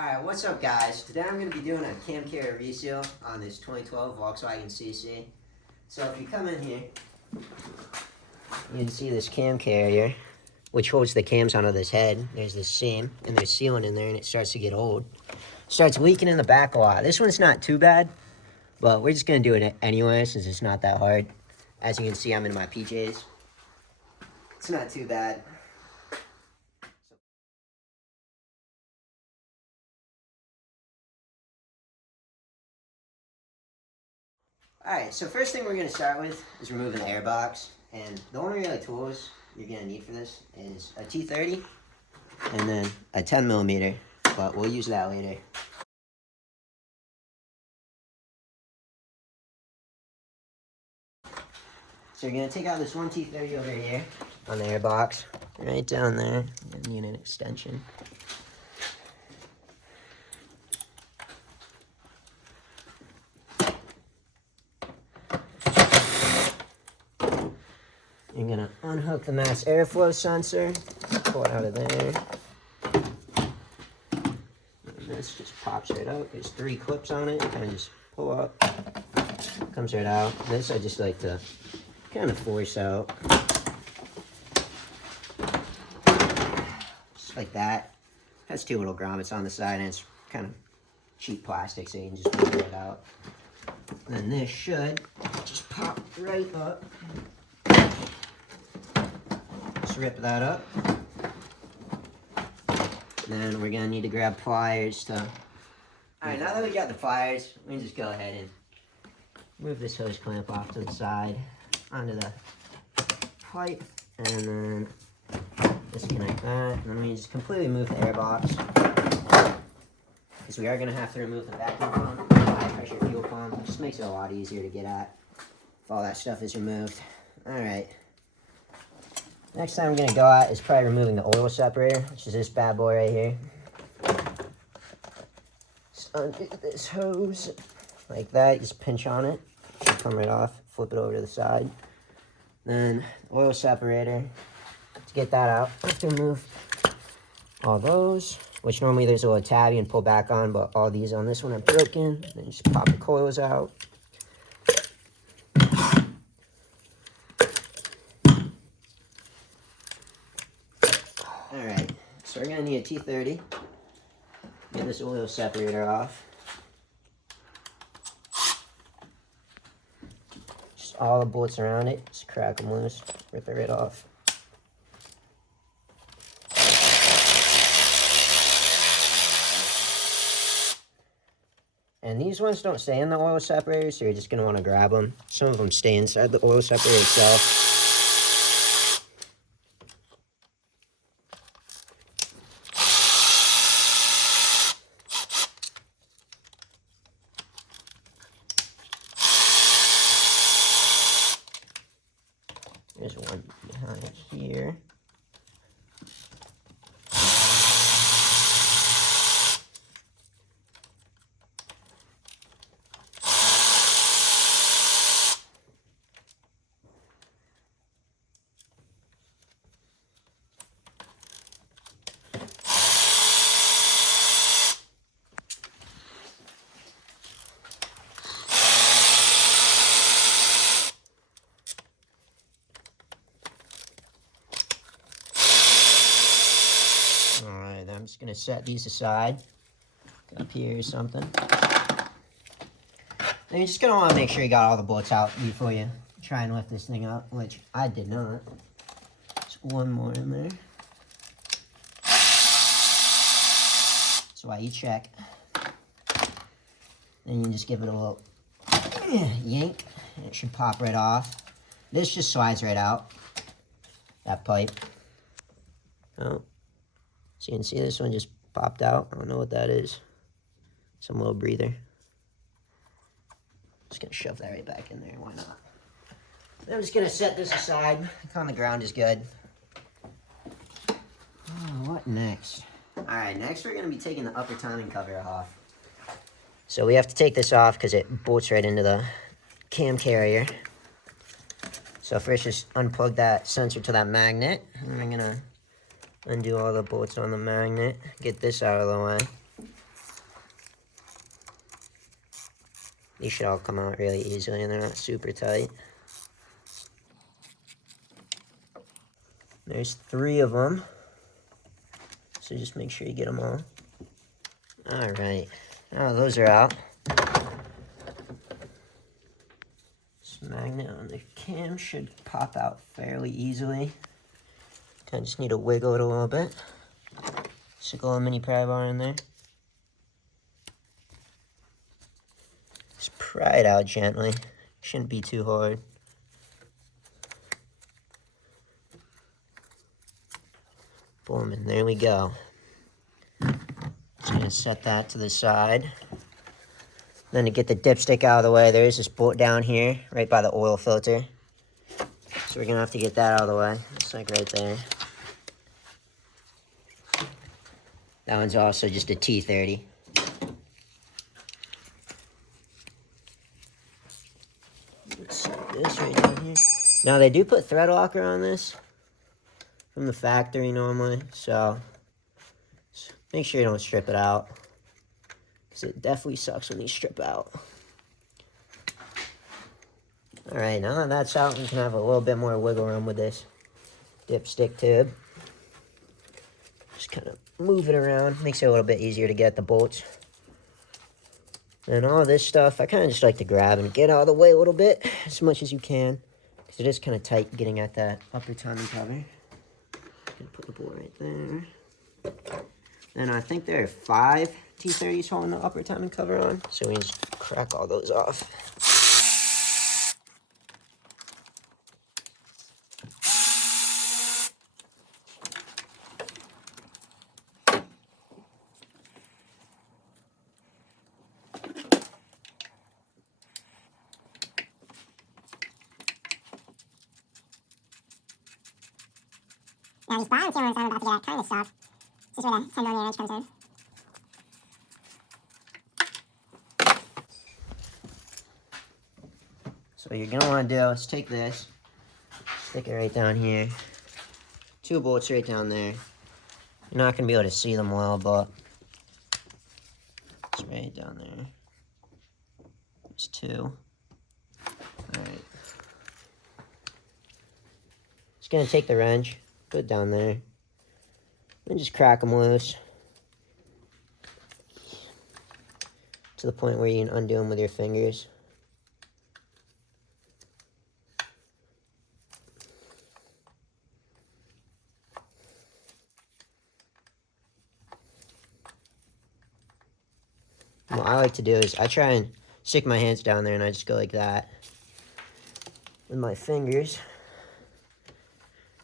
Alright, what's up guys? Today I'm going to be doing a cam carrier reseal on this 2012 Volkswagen CC. So if you come in here, you can see this cam carrier, which holds the cams onto this head. There's this seam, and there's sealant in there, and it starts to get old. Starts leaking in the back a lot. This one's not too bad, but we're just going to do it anyway since it's not that hard. As you can see, I'm in my PJs. It's not too bad. Alright, so first thing we're going to start with is removing the air box. And the only really tools you're going to need for this is a T30 and then a 10mm, but we'll use that later. So you're going to take out this one T30 over here on the air box, right down there. You need an extension. You're going to unhook the mass airflow sensor, pull it out of there. And this just pops right out. There's 3 clips on it. Kind of just pull up, comes right out. This I just like to kind of force out. Just like that. Has 2 little grommets on the side, and it's kind of cheap plastic, so you can just pull it out. And then this should just pop right up. Rip that up. Then we're gonna need to grab pliers to. Alright, now that we got the pliers, we can just go ahead and move this hose clamp off to the side onto the pipe, and then disconnect that. And then we just completely move the air box, because we are gonna have to remove the vacuum pump, high pressure fuel pump. It just makes it a lot easier to get at if all that stuff is removed. Alright. Next time I'm going to go at is probably removing the oil separator, which is this bad boy right here. Just undo this hose like that. Just pinch on it. Should come right off. Flip it over to the side. Then oil separator. To get that out, I have to remove all those, which normally there's a little tab you can pull back on, but all these on this one are broken. Then just pop the coils out. Alright, so we're going to need a T30. Get this oil separator off. Just all the bolts around it. Just crack them loose. Rip it right off. And these ones don't stay in the oil separator, so you're just going to want to grab them. Some of them stay inside the oil separator itself. There's one behind here. Alright, I'm just going to set these aside. Up here or something. And you're just going to want to make sure you got all the bolts out before you try and lift this thing up, which I did not. Just one more in there. That's why you check. Then you just give it a little yank, and it should pop right off. This just slides right out. That pipe. Oh. So you can see this one just popped out. I don't know what that is. Some little breather. Just gonna shove that right back in there. Why not? Then I'm just gonna set this aside. On the ground is good. Oh, what next? Alright, next we're gonna be taking the upper timing cover off. So we have to take this off because it bolts right into the cam carrier. So first just unplug that sensor to that magnet. And we're gonna undo all the bolts on the magnet. Get this out of the way. These should all come out really easily and they're not super tight. There's 3 of them. So just make sure you get them all. Alright, now those are out. This magnet on the cam should pop out fairly easily. Kind of just need to wiggle it a little bit. Stick a little mini pry bar in there. Just pry it out gently. Shouldn't be too hard. Boom, and there we go. Just gonna set that to the side. Then to get the dipstick out of the way, there is this bolt down here, right by the oil filter. So we're gonna have to get that out of the way. It's like right there. That one's also just a T30. Let's set this right down here. Now they do put thread locker on this from the factory normally, so make sure you don't strip it out, because it definitely sucks when you strip out. Alright, now that that's out, we can have a little bit more wiggle room with this dipstick tube. Just kind of move it around, makes it a little bit easier to get the bolts. And all this stuff, I kind of just like to grab and get out of the way a little bit, as much as you can, because it is kind of tight getting at that upper timing cover. Gonna put the bolt right there. And I think there are 5 T30s holding the upper timing cover on, so we just crack all those off. Now these bottom 2 ones I'm about to get kind of soft. This is where the 10mm wrench comes in. So what you're going to want to do is take this, stick it right down here. 2 bolts right down there. You're not going to be able to see them well, but it's right down there. There's 2. Alright. Just going to take the wrench, put it down there, and just crack them loose to the point where you can undo them with your fingers. What I like to do is I try and stick my hands down there and I just go like that with my fingers.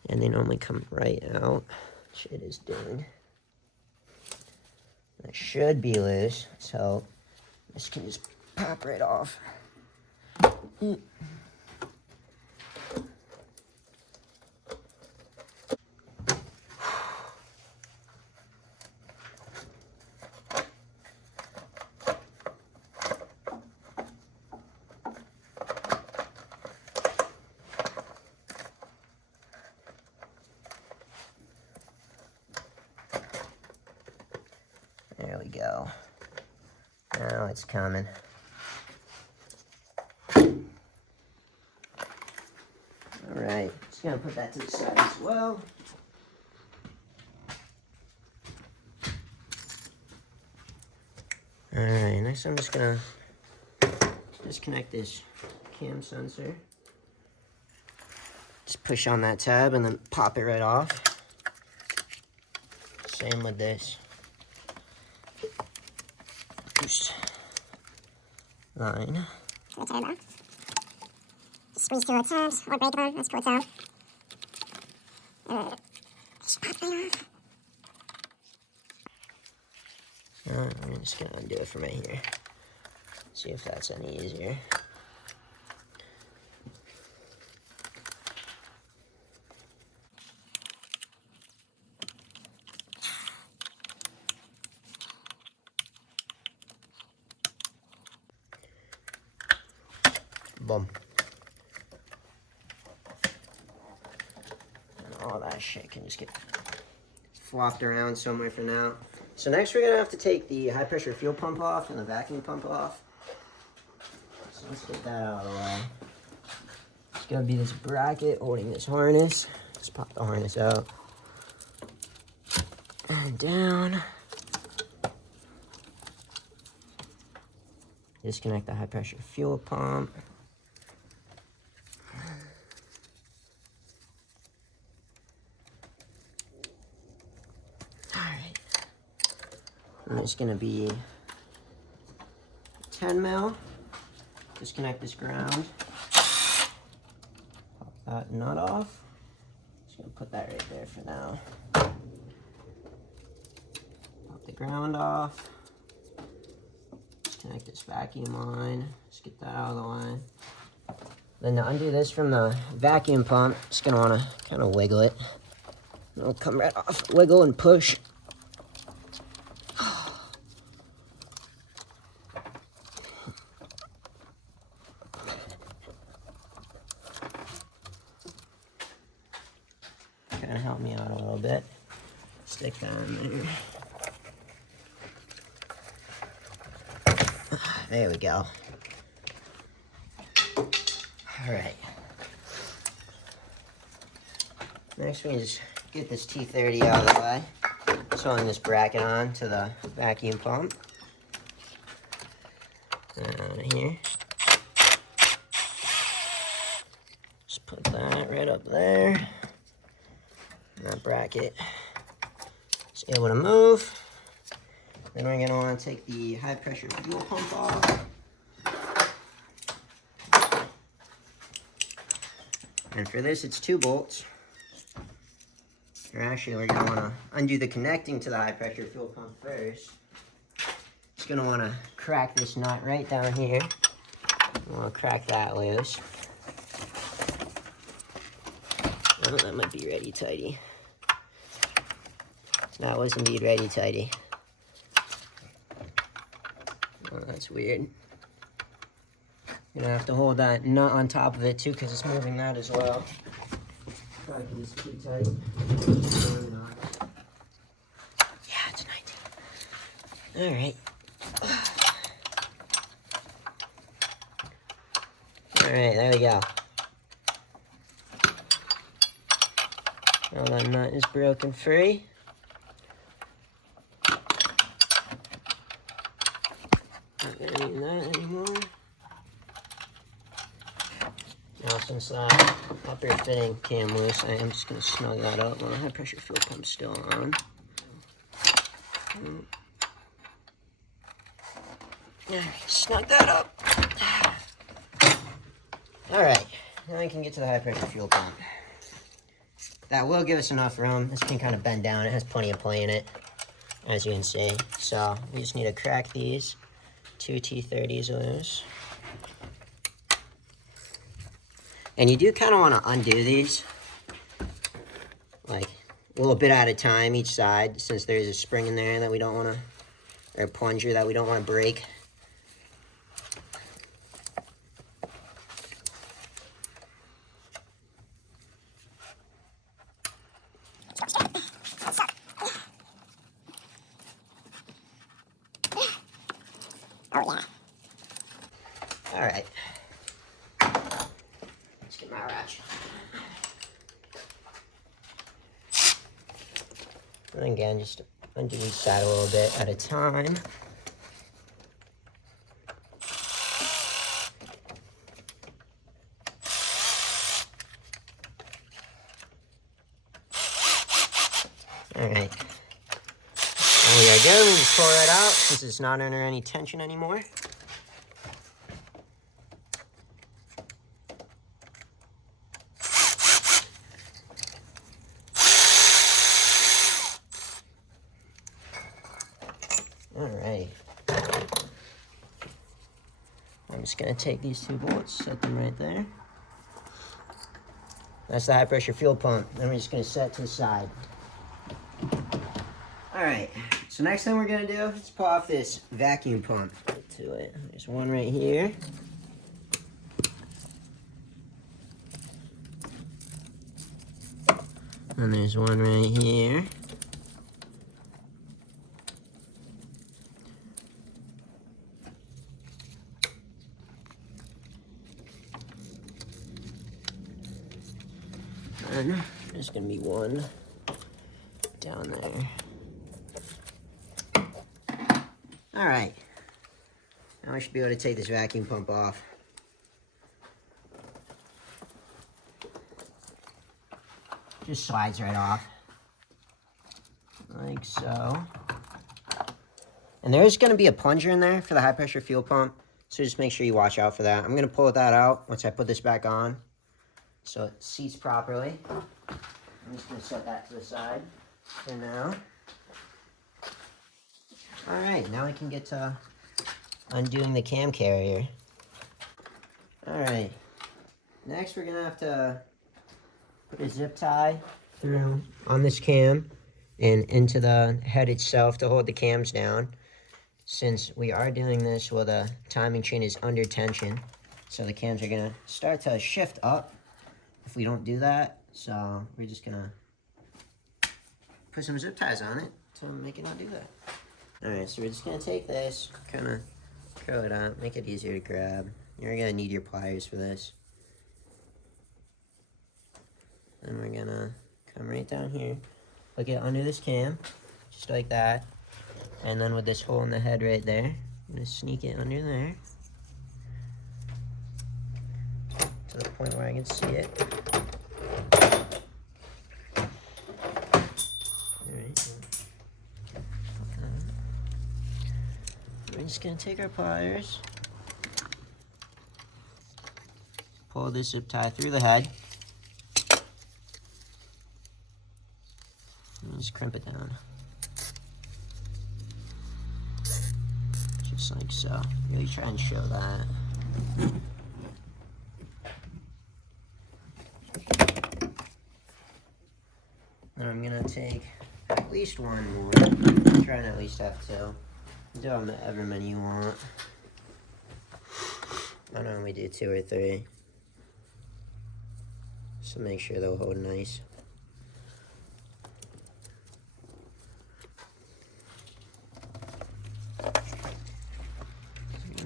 And they normally come right out, which it is doing. That should be loose, so this can just pop right off. There we go. Now it's coming. Alright, just gonna put that to the side as well. Alright, next I'm just gonna disconnect this cam sensor. Just push on that tab and then pop it right off. Same with this. Boost line. Squeeze 2 at times, or break them, let's pull it out. Just pop right off. I'm just gonna undo it from right here. See if that's any easier. Boom. And all that shit can just get flopped around somewhere for now. So next we're gonna have to take the high pressure fuel pump off and the vacuum pump off. So let's get that out of the way. It's gonna be this bracket holding this harness. Just pop the harness out. And down. Disconnect the high pressure fuel pump. Alright. And it's gonna be 10 mil. Disconnect this ground. Pop that nut off. Just gonna put that right there for now. Pop the ground off. Disconnect this vacuum line. Just get that out of the way. Then to undo this from the vacuum pump, just gonna wanna kind of wiggle it. It'll come right off. Wiggle and push. Kind of help me out a little bit. Stick that in there. There we go. All right. Next, we just get this T30 out of the way. Sewing this bracket on to the vacuum pump. Down here. Just put that right up there. And that bracket is able to move. Then we're going to want to take the high pressure fuel pump off. And for this, it's 2 bolts. Or actually, we're going to want to undo the connecting to the high pressure fuel pump first. Just going to want to crack this nut right down here. We'll crack that loose. Oh, that might be ready tighty. That was indeed ready tighty. Oh, that's weird. You're gonna have to hold that nut on top of it too, because it's moving that as well. Cracking this too tight. Yeah, it's 19. Alright. Alright, there we go. Now that nut is broken free. Not gonna need that anymore. Now since that upper fitting came loose, I am just gonna snug that up when the high pressure fuel pump's still on. Alright, snug that up. Alright, now we can get to the high pressure fuel pump. That will give us enough room. This can kind of bend down. It has plenty of play in it, as you can see. So we just need to crack these 2 T30s loose. And you do kind of want to undo these, like a little bit at a time each side, since there's a spring in there that we don't want to, or a plunger that we don't want to break. Oh, yeah. All right. Let's get my ratchet. And again, just undo each side a little bit at a time. All right. There we go. We just pull that out since it's not under any tension anymore. All right. I'm just gonna take these 2 bolts, set them right there. That's the high pressure fuel pump. Then we're just gonna set to the side. All right, so next thing we're gonna do is pull off this vacuum pump to it. There's one right here. And there's one right here. then there's gonna be one down there. All right, now I should be able to take this vacuum pump off. Just slides right off, like so. And there's gonna be a plunger in there for the high pressure fuel pump, so just make sure you watch out for that. I'm gonna pull that out once I put this back on, so it seats properly. I'm just gonna set that to the side for now. All right, now I can get to undoing the cam carrier. All right, next we're gonna have to put a zip tie through on this cam and into the head itself to hold the cams down. Since we are doing this while the timing chain is under tension, so the cams are gonna start to shift up if we don't do that. So we're just gonna put some zip ties on it to make it not do that. All right, so we're just gonna take this, kind of curl it up, make it easier to grab. You're gonna need your pliers for this. And we're gonna come right down here, hook it under this cam, just like that. And then with this hole in the head right there, I'm gonna sneak it under there to the point where I can see it. Alright. We're just gonna take our pliers, pull this zip tie through the head, and just crimp it down. Just like so. Really try and show that. Then I'm gonna take at least one more. Try and at least have two. Do however many you want. I normally do 2 or 3. So make sure they'll hold nice.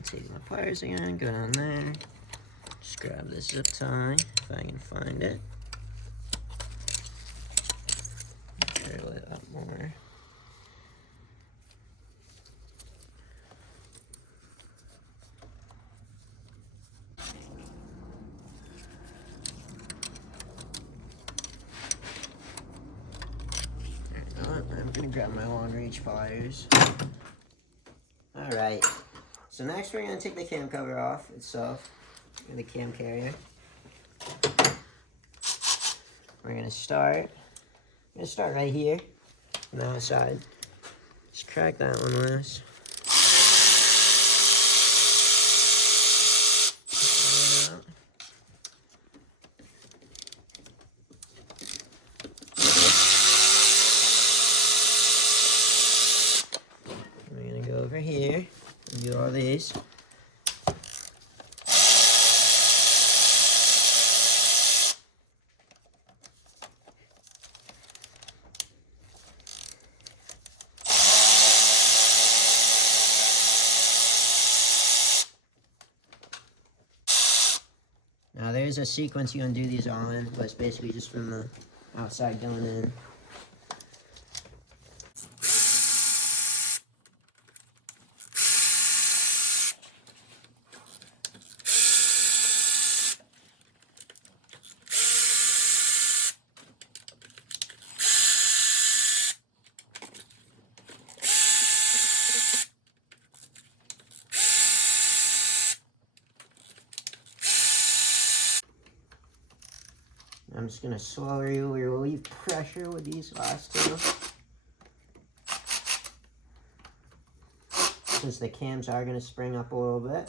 Take my pliers again, go down there, just grab this zip tie, if I can find it, curl it up more. I'm gonna grab my long reach pliers. Alright. So next we're going to take the cam cover off itself, and the cam carrier. We're going to start right here on the outside. Just crack that one loose. We're going to go over here. Do all these. Now there's a sequence you undo these all in, but it's basically just from the outside going in. I'm just going to slowly relieve pressure with these last two. Since the cams are going to spring up a little bit.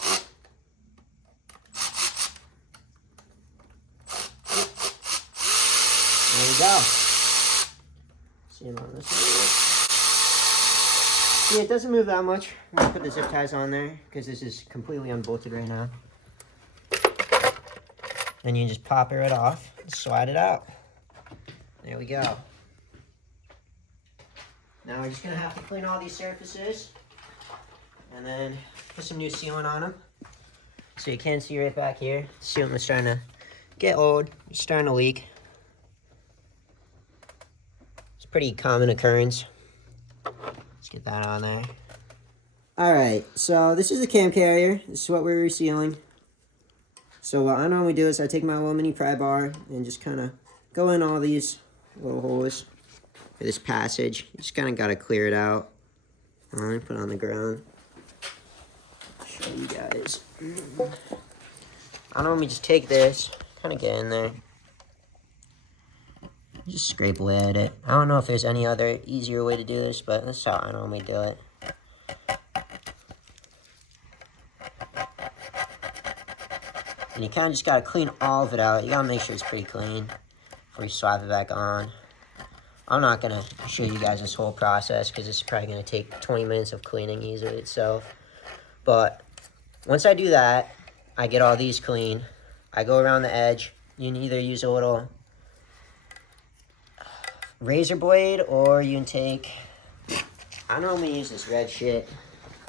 There we go. See them on this one. Yeah, it doesn't move that much. I'm going to put the zip ties on there because this is completely unbolted right now. Then you can just pop it right off and slide it out. There we go. Now we're just going to have to clean all these surfaces and then put some new sealant on them. So you can see right back here, the sealant is starting to get old, it's starting to leak. pretty common occurrence. Let's get that on there. Alright, so this is the cam carrier. This is what we're resealing. So what I normally do is I take my little mini pry bar and just kind of go in all these little holes for this passage. You just kind of got to clear it out. Let me put it on the ground. Show you guys. I normally just take this, kind of get in there. Just scrape away at it. I don't know if there's any other easier way to do this, but that's how I normally do it. And you kind of just got to clean all of it out. You got to make sure it's pretty clean before you swap it back on. I'm not going to show you guys this whole process because it's probably going to take 20 minutes of cleaning easily itself. But once I do that, I get all these clean. I go around the edge. You can either use a little razor blade or you can take, I normally use this red shit.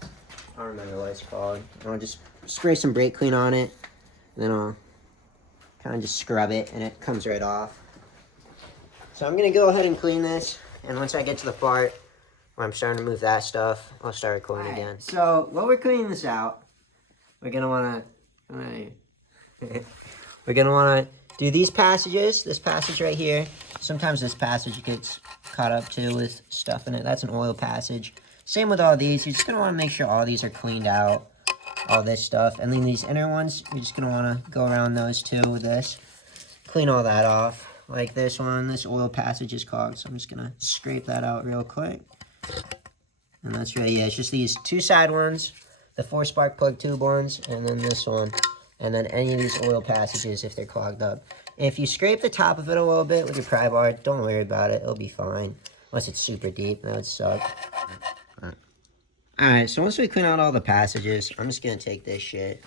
I don't remember what it's called. I'll just spray some brake clean on it. And then I'll kind of just scrub it and it comes right off. So I'm going to go ahead and clean this. And once I get to the part where I'm starting to move that stuff, I'll start recording again. So while we're cleaning this out, we're going to want to... we're going to want to do these passages. This passage right here. Sometimes this passage gets caught up too with stuff in it. That's an oil passage. Same with all these. You're just going to want to make sure all these are cleaned out. All this stuff. And then these inner ones, you're just going to want to go around those too with this. Clean all that off. Like this one, this oil passage is clogged. So I'm just going to scrape that out real quick. And that's really it. It's just these two side ones, the 4-spark plug tube ones, and then this one. And then any of these oil passages if they're clogged up. If you scrape the top of it a little bit with your pry bar, don't worry about it. It'll be fine. Unless it's super deep, that would suck. Alright, so once we clean out all the passages, I'm just going to take this shit,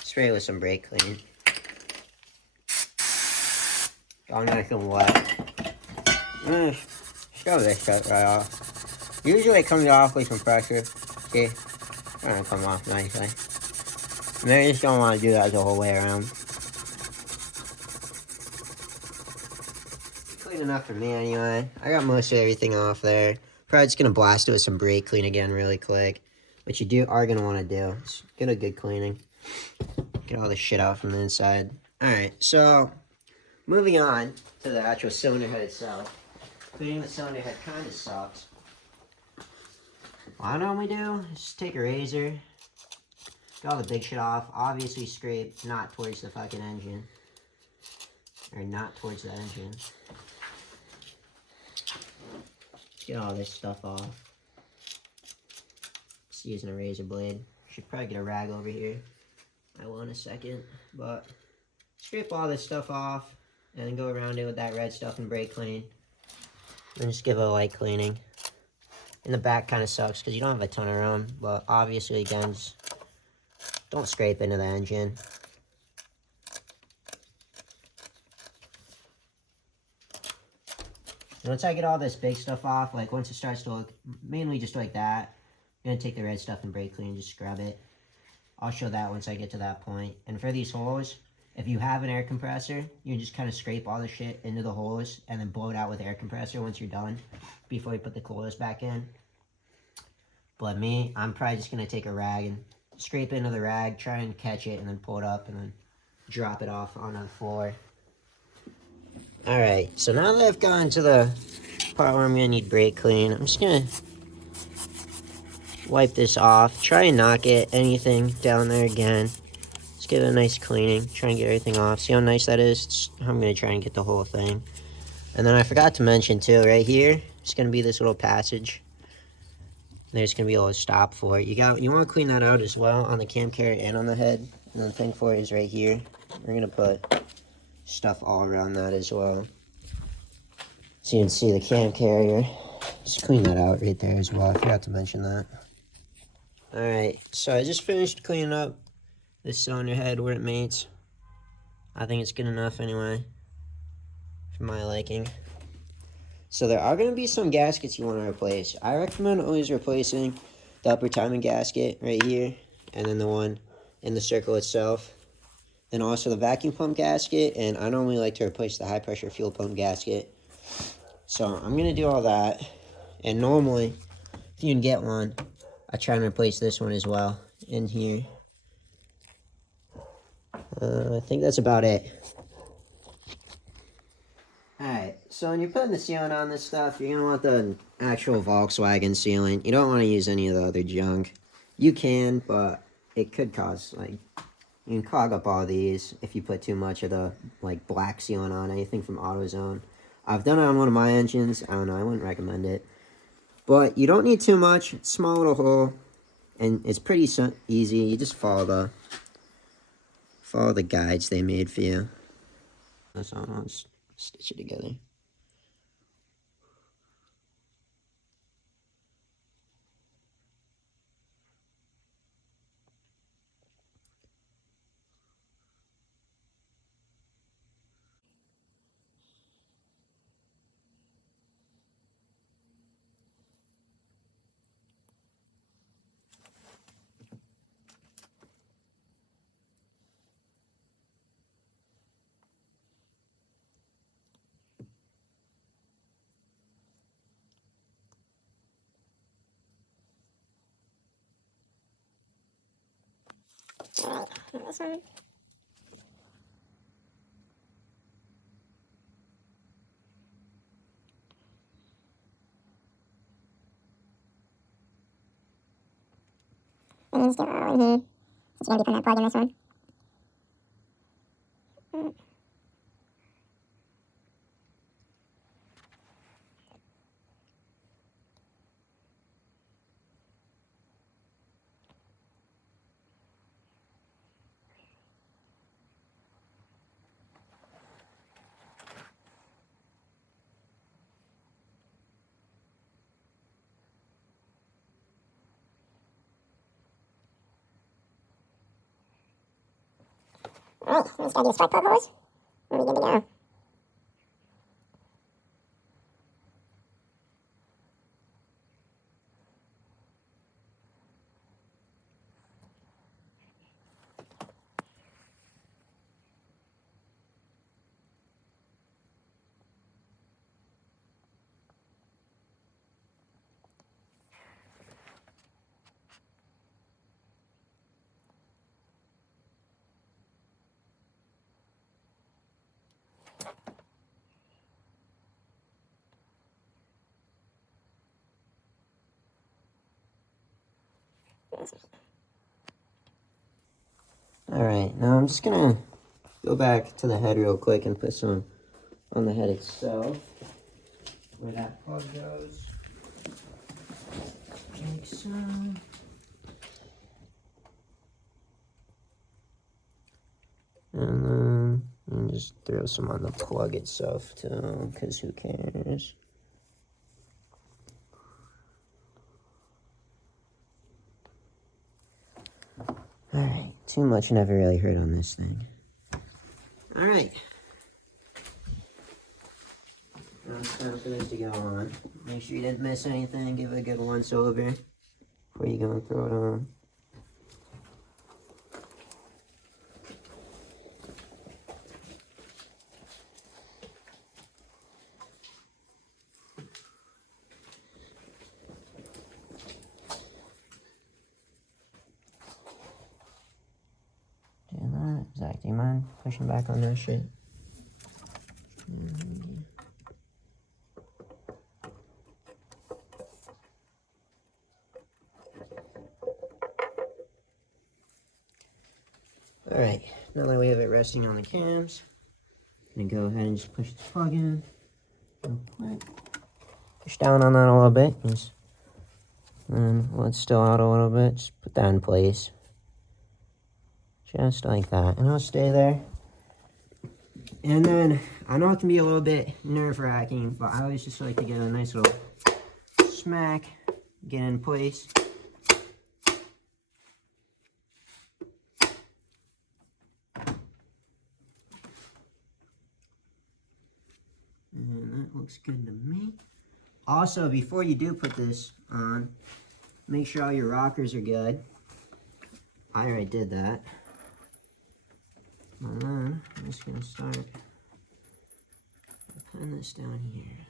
spray it with some brake clean. I'm going to feel wet. Scrub this shit right off. Usually it comes off with some pressure. See? It's going to come off nicely. And then you just don't want to do that the whole way around. Clean enough for me anyway. I got most of everything off there. Probably just going to blast it with some brake clean again really quick. What you are going to want to do is get a good cleaning. Get all the shit out from the inside. Alright, so moving on to the actual cylinder head itself. Cleaning the cylinder head kind of sucks. What I normally do is just take a razor, get all the big shit off. Obviously scrape not towards the fucking engine. Or not towards the engine. Get all this stuff off. Just using a razor blade. Should probably get a rag over here. I will in a second. But scrape all this stuff off and then go around it with that red stuff and brake clean. And just give it a light cleaning. In the back kind of sucks because you don't have a ton of room. But obviously, again, just don't scrape into the engine. Once I get all this big stuff off, like once it starts to look mainly just like that, I'm going to take the red stuff and brake clean and just scrub it. I'll show that once I get to that point. And for these holes, if you have an air compressor, you can just kind of scrape all the shit into the holes and then blow it out with the air compressor once you're done before you put the coils back in. But me, I'm probably just going to take a rag and scrape into the rag, try and catch it, and then pull it up and then drop it off onto the floor. Alright, so now that I've gotten to the part where I'm going to need brake clean, I'm just going to wipe this off. Try and not get anything down there again. Just give it a nice cleaning. Try and get everything off. See how nice that is? I'm going to try and get the whole thing. And then I forgot to mention too, right here, it's going to be this little passage. There's going to be a little stop for it. You want to clean that out as well on the cam carrier and on the head. And the thing for it is right here. We're going to put stuff all around that as well. So you can see the cam carrier. Just clean that out right there as well. I forgot to mention that. Alright, so I just finished cleaning up this cylinder head where it mates. I think it's good enough anyway, for my liking. So there are going to be some gaskets you want to replace. I recommend always replacing the upper timing gasket right here, and then the one in the circle itself. Then also the vacuum pump gasket, and I normally like to replace the high pressure fuel pump gasket. So I'm gonna do all that, and normally, if you can get one, I try and replace this one as well in here. I think that's about it. Alright, so when you're putting the sealant on this stuff, you're gonna want the actual Volkswagen sealant. You don't want to use any of the other junk. You can, but it could cause, like, you can clog up all these if you put too much of the, like, black sealant on anything from AutoZone. I've done it on one of my engines. I don't know, I wouldn't recommend it. But you don't need too much. Small little hole, and it's pretty easy. You just follow the guides they made for you. That's all. Let's stitch it together. Alright, this one. And then just get all in here. Since you're going to be putting that plug in this one. Alright, we just gotta do the spark plug hose. And we're good to go. Alright, now I'm just gonna go back to the head real quick and put some on the head itself. Where that plug goes. Like so. And then just throw some on the plug itself too, because who cares? Alright, too much never really hurt on this thing. Alright. Now it's time for this to go on. Make sure you didn't miss anything, give it a good once over before you go and throw it on. Zach, do you mind pushing back on that shit? Alright, now that we have it resting on the cams, I'm gonna go ahead and just push this plug in real quick. Push down on that a little bit, and let it still out a little bit. Just put that in place. Just like that, and I'll stay there. And then, I know it can be a little bit nerve-wracking, but I always just like to get a nice little smack, get in place. And that looks good to me. Also, before you do put this on, make sure all your rockers are good. I already did that. And then I'm just gonna start putting this down here.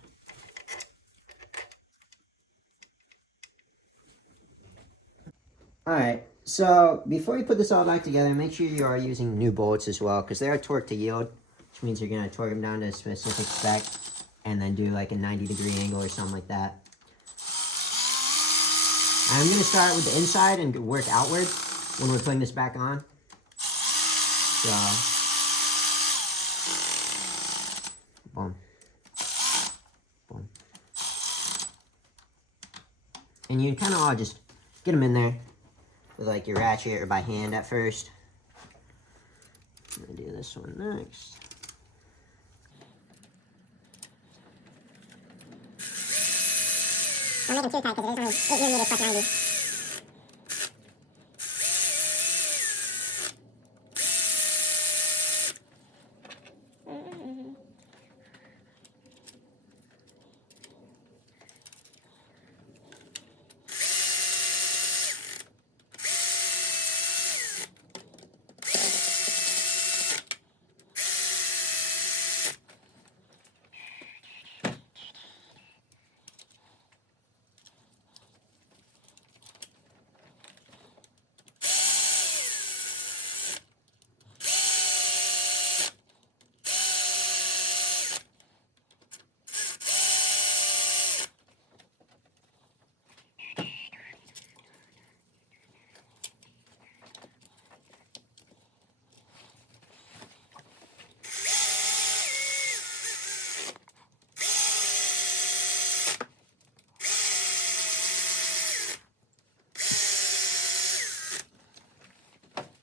Alright, so before you put this all back together, make sure you are using new bolts as well, because they are torque to yield, which means you're going to torque them down to a specific spec, and then do like a 90-degree angle or something like that. I'm going to start with the inside and work outward when we're putting this back on. So, boom. Boom. And you kind of all just get them in there with like your ratchet or by hand at first. I'm going to do this one next. Don't make them too tight because it is only 8 millimeters plus 90.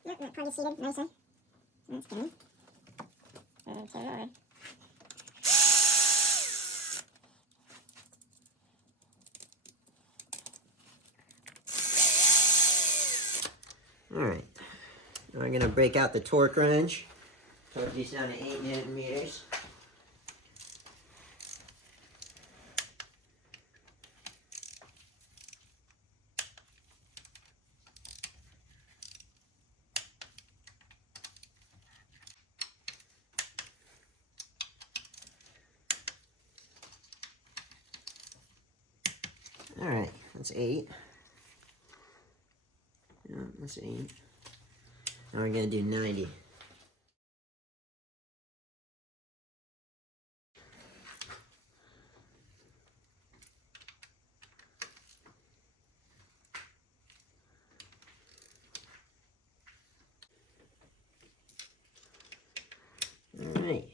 Yep, that part is seated nicely. That's good. And turn it over. Alright, now I'm going to break out the torque wrench. Torque these down to 8 Newton meters. Alright, that's 8. Yeah, that's 8. Now we're going to do 90. Alright.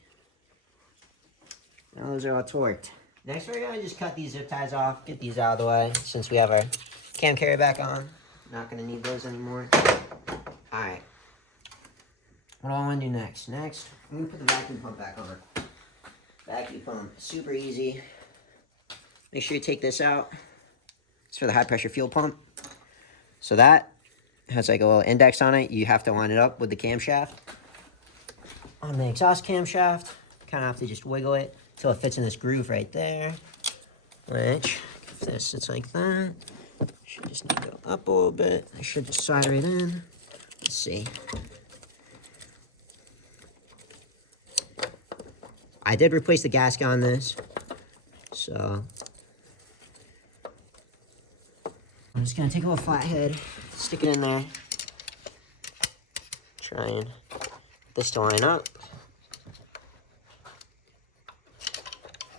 Now those are all torqued. Next we're going to just cut these zip ties off, get these out of the way, since we have our cam carrier back on. Not going to need those anymore. Alright. What do I want to do next? Next, I'm going to put the vacuum pump back on. Vacuum pump, super easy. Make sure you take this out. It's for the high pressure fuel pump. So that has like a little index on it. You have to line it up with the camshaft. On the exhaust camshaft, kind of have to just wiggle it until it fits in this groove right there. Which, if this sits like that, should just need to go up a little bit. I should just slide right in. Let's see. I did replace the gasket on this, so I'm just gonna take a little flathead, stick it in there, try and get this to line up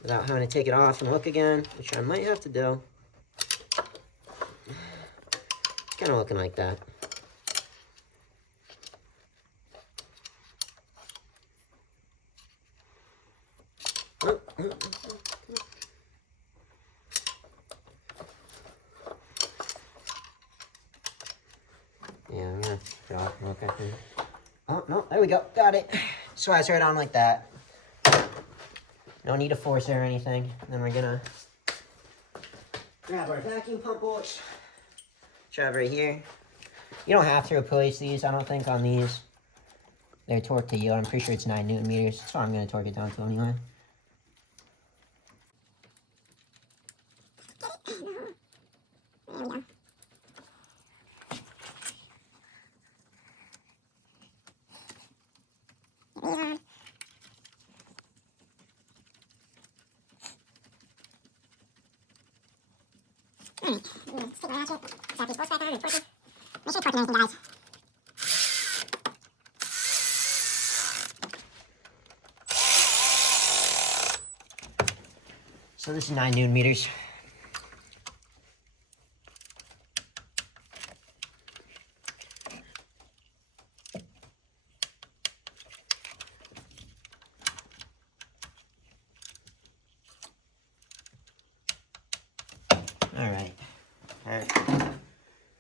without having to take it off and look again, which I might have to do. It's kind of looking like that. Yeah, I'm gonna put it off and look, I think. Oh, no, there we go. Got it. Slides right on like that. No need to force it or anything. And then we're gonna grab our vacuum pump bolts. Which I have right here. You don't have to replace these, I don't think, on these. They're torque to yield. I'm pretty sure it's 9 Newton meters. That's what I'm gonna torque it down to anyway. There we go. Get these on. Alright, stick my ratchet, slap these bolts back on and torque them. Make sure to torque and everything, guys. So this is 9 Newton meters. Alright.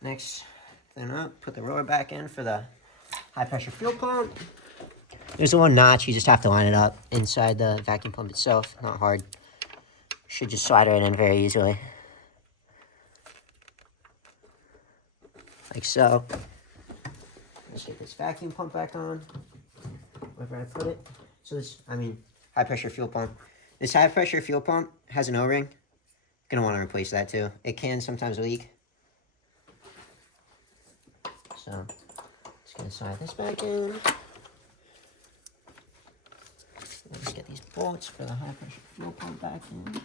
Next thing up, put the roller back in for the high pressure fuel pump. There's a one notch, you just have to line it up inside the vacuum pump itself. Not hard. Should just slide right in very easily. Like so. Let's get this vacuum pump back on. Wherever I put it. So this, high pressure fuel pump. This high pressure fuel pump has an O-ring. Gonna want to replace that too. It can sometimes leak. So, just gonna slide this back in. Let's get these bolts for the high pressure fuel pump back in.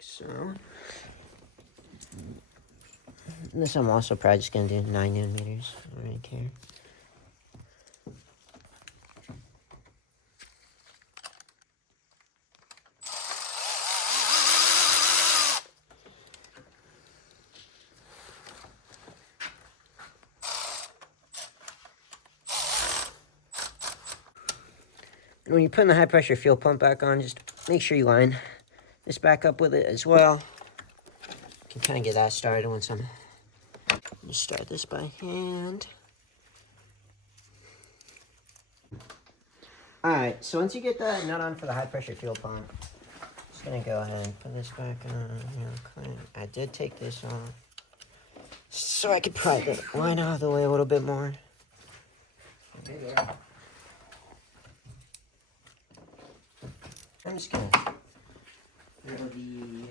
So, and this I'm also probably just gonna do 9 Newton meters. I don't really care. When you're putting the high pressure fuel pump back on, just make sure you line this back up with it as well. You can kind of get that started once I'm just start this by hand. Alright, so once you get the nut on for the high pressure fuel pump, I'm just gonna go ahead and put this back on. I did take this off so I could pry the line out of the way a little bit more. I'm just gonna throw get the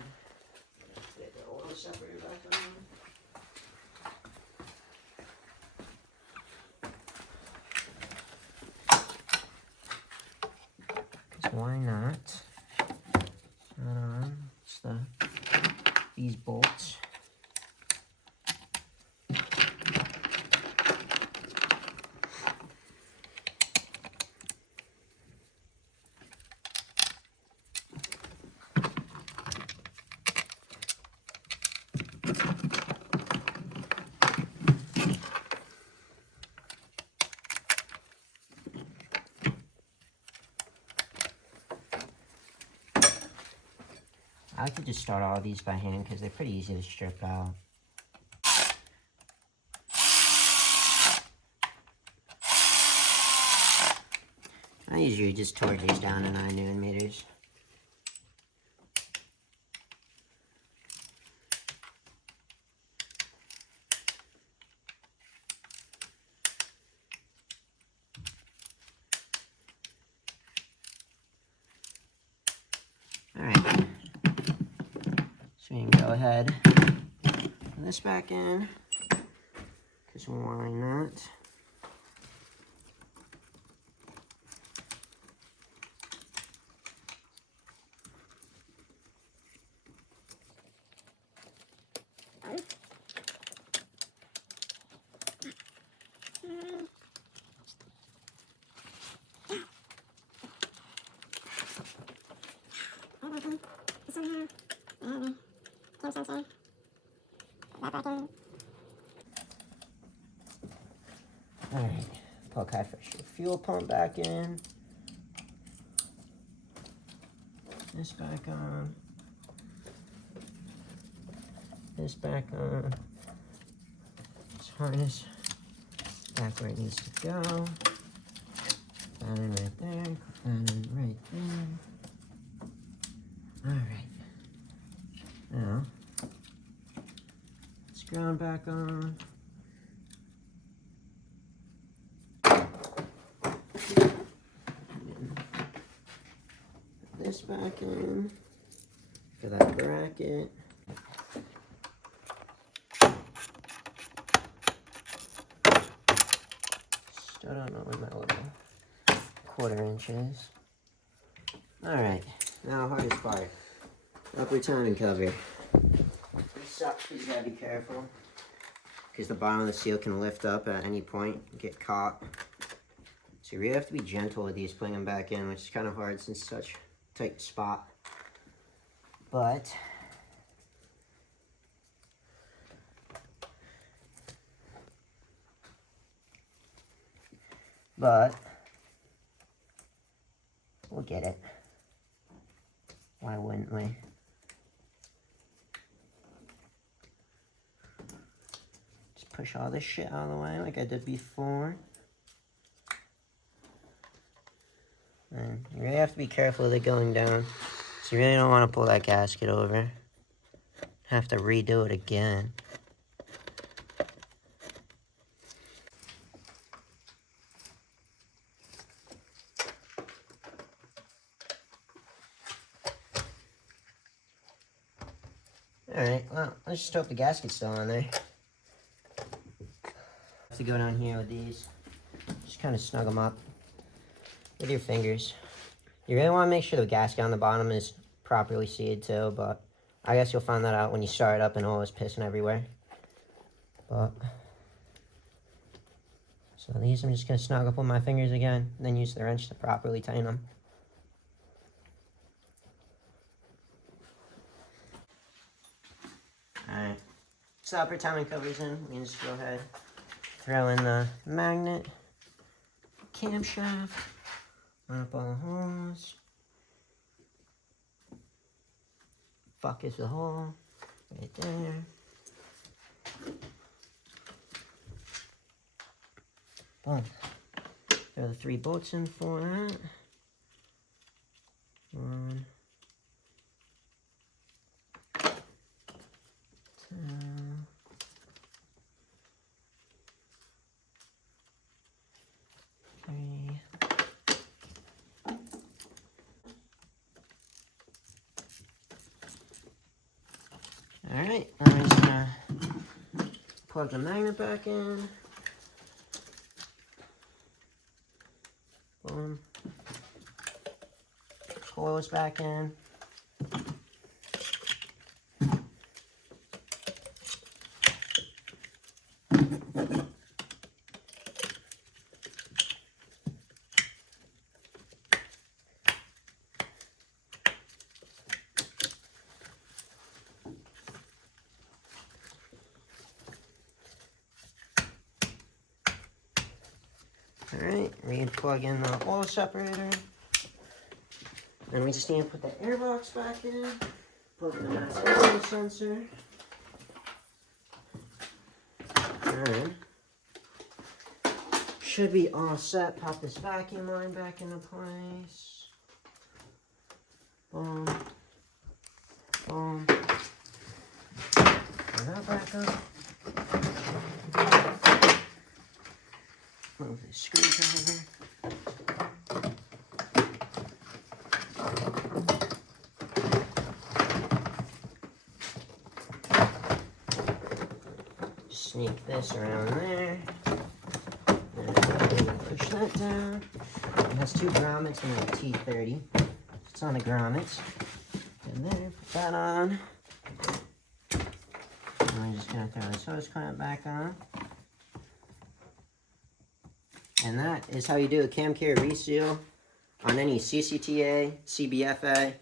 oil separator back on. Because why not? It's these bolts. I could just start all of these by hand because they're pretty easy to strip out. I usually just torque these down to 9 Newton meters. Alright. So you can go ahead and put this back in, because why not? Alright, plug high pressure fuel pump back in. This back on. This back on. This harness back where it needs to go. That in right there. That in right there. Alright. Now, let's ground back on. This back in for that bracket. Still don't know where my little 1/4 inch is. Alright, now hardest part. Upper timing cover. This sucks because you gotta be careful. because the bottom of the seal can lift up at any point and get caught. So you really have to be gentle with these, putting them back in, which is kind of hard since it's such a tight spot. But we'll get it. Why wouldn't we? Just push all this shit out of the way like I did before. And you really have to be careful of it going down. So you really don't want to pull that gasket over. Have to redo it again. Alright, well, let's just hope the gasket's still on there. Have to go down here with these. Just kind of snug them up with your fingers. You really want to make sure the gasket on the bottom is properly seated too, but I guess you'll find that out when you start it up and all is pissing everywhere. But so these I'm just going to snug up with my fingers again, and then use the wrench to properly tighten them. Alright, so upper timing cover's in. We can just go ahead, throw in the magnet, camshaft, line up all the holes. Fuck is the hole, right there. Boom. Throw the 3 bolts in for that. 1, 2, 3. Alright, I'm just gonna plug the magnet back in. Boom. Coils back in. Alright, we plug in the oil separator. And we just need to put the airbox back in. Plug in the mass oil sensor. And should be all set. Pop this vacuum line back into place. Boom. Boom. Turn that back up. Move the screwdriver. Sneak this around there. And push that down. It has 2 grommets and a T30. It's on the grommets. And there, put that on. And we're just going to throw this hose clamp back on. And that is how you do a cam carrier reseal on any ccta, CBFA,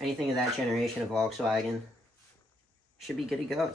anything of that generation of Volkswagen. Should be good to go.